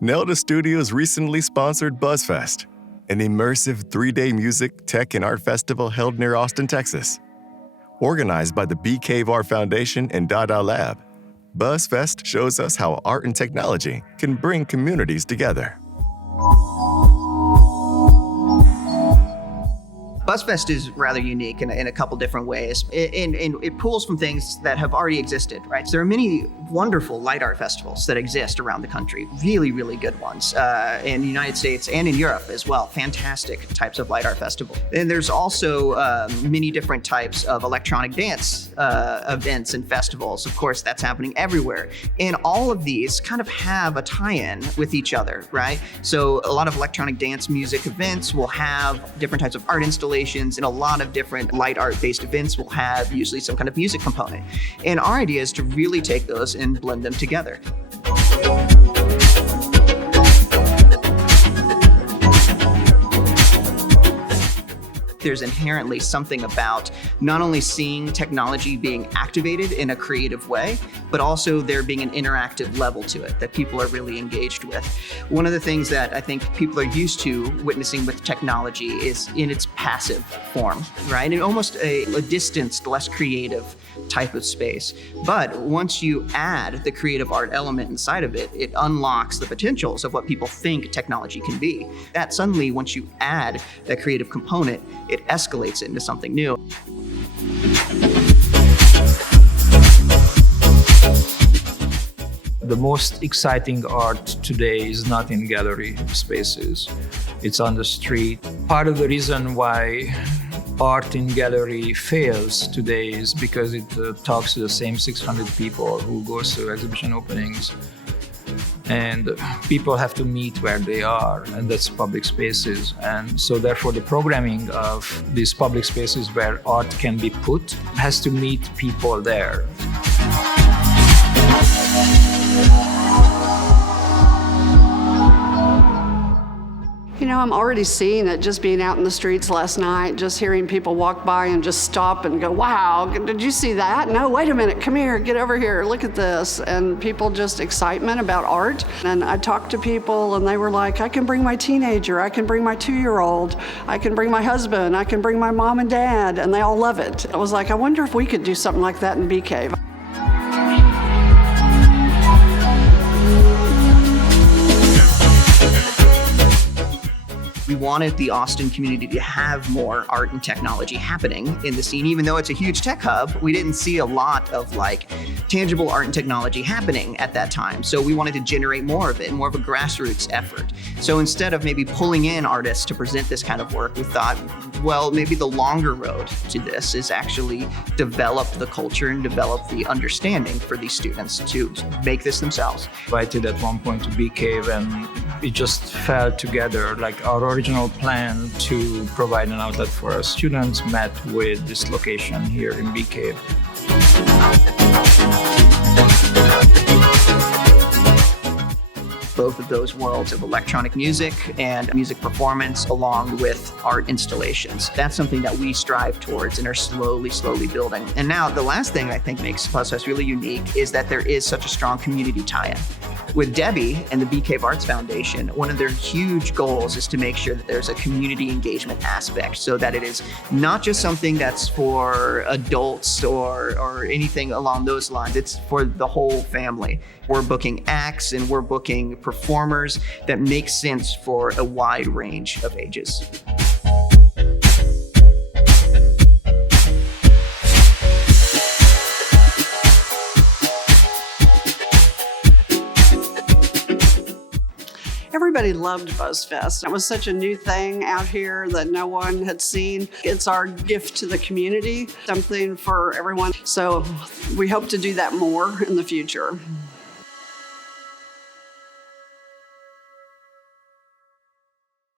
Nelda Studios recently sponsored BuzzFest, an immersive 3-day music, tech, and art festival held near Austin, Texas. Organized by the Bee Cave Art Foundation and Dada Lab, BuzzFest shows us how art and technology can bring communities together. BuzzFest is rather unique in a couple different ways. And it pulls from things that have already existed, right? So there are many wonderful light art festivals that exist around the country, really, really good ones, in the United States and in Europe as well. Fantastic types of light art festival. And there's also many different types of electronic dance events and festivals. Of course, that's happening everywhere. And all of these kind of have a tie-in with each other, right? So a lot of electronic dance music events will have different types of art installations, and a lot of different light art-based events will have usually some kind of music component. And our idea is to really take those and blend them together. There's inherently something about not only seeing technology being activated in a creative way, but also there being an interactive level to it that people are really engaged with. One of the things that I think people are used to witnessing with technology is in its passive form, right? And almost a distanced, less creative type of space. But once you add the creative art element inside of it, it unlocks the potentials of what people think technology can be. That suddenly, once you add that creative component, it escalates it into something new. The most exciting art today is not in gallery spaces. It's on the street. Part of the reason why art in gallery fails today is because it talks to the same 600 people who goes to exhibition openings. And people have to meet where they are, and that's public spaces. And so therefore the programming of these public spaces where art can be put has to meet people there. You know, I'm already seeing it just being out in the streets last night, just hearing people walk by and just stop and go, wow, did you see that? No, wait a minute, come here, get over here, look at this. And people just excitement about art. And I talked to people and they were like, I can bring my teenager, I can bring my 2-year-old, I can bring my husband, I can bring my mom and dad, and they all love it. I was like, I wonder if we could do something like that in Bee Cave. We wanted the Austin community to have more art and technology happening in the scene. Even though it's a huge tech hub, we didn't see a lot of tangible art and technology happening at that time. So we wanted to generate more of it, more of a grassroots effort. So instead of maybe pulling in artists to present this kind of work, we thought, well, maybe the longer road to this is actually develop the culture and develop the understanding for these students to make this themselves. Invited at one point to Bee Cave, and it just fell together. Like our original plan to provide an outlet for our students met with this location here in Bee Cave. Both of those worlds of electronic music and music performance along with art installations. That's something that we strive towards and are slowly building. And now the last thing I think makes BuzzFest really unique is that there is such a strong community tie-in. With Debbie and the Bee Cave Arts Foundation, one of their huge goals is to make sure that there's a community engagement aspect so that it is not just something that's for adults or anything along those lines. It's for the whole family. We're booking acts and we're booking performers that make sense for a wide range of ages. Everybody loved BuzzFest. It was such a new thing out here that no one had seen. It's our gift to the community, something for everyone. So we hope to do that more in the future.